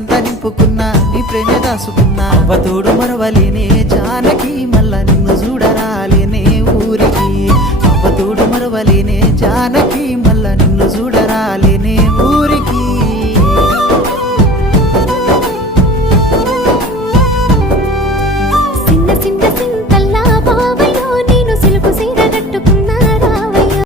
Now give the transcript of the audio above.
మనసంతా నింపుకున్నా నీ ప్రేమే దాసుకున్నా అవ్వతోడు మరవలేనే జానకి మళ్ళా నిన్ను చూడరాలేనే ఊరికి అవ్వతోడు మరవలేనే జానకి మళ్ళా నిన్ను చూడరాలేనే ఊరికి